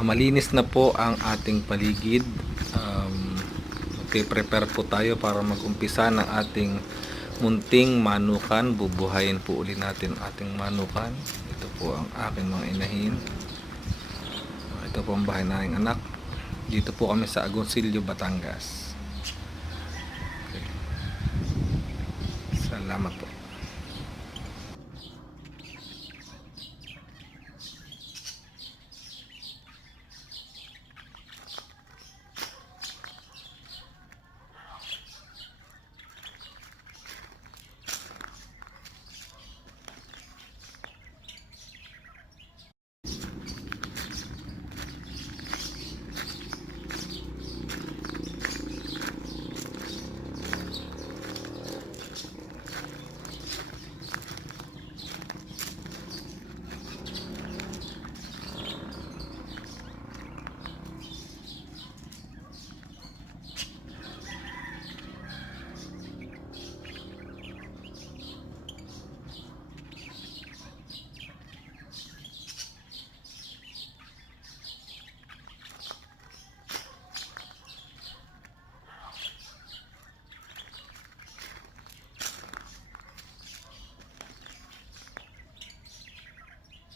Malinis na po ang ating paligid. Prepare po tayo para mag-umpisa ng ating munting manukan. Bubuhayin po uli natin ang ating manukan. Ito po ang aking mga inahin. Ito po ang bahay ng aking anak. Dito po kami sa Agoncillo, Batangas. Okay. Salamat po.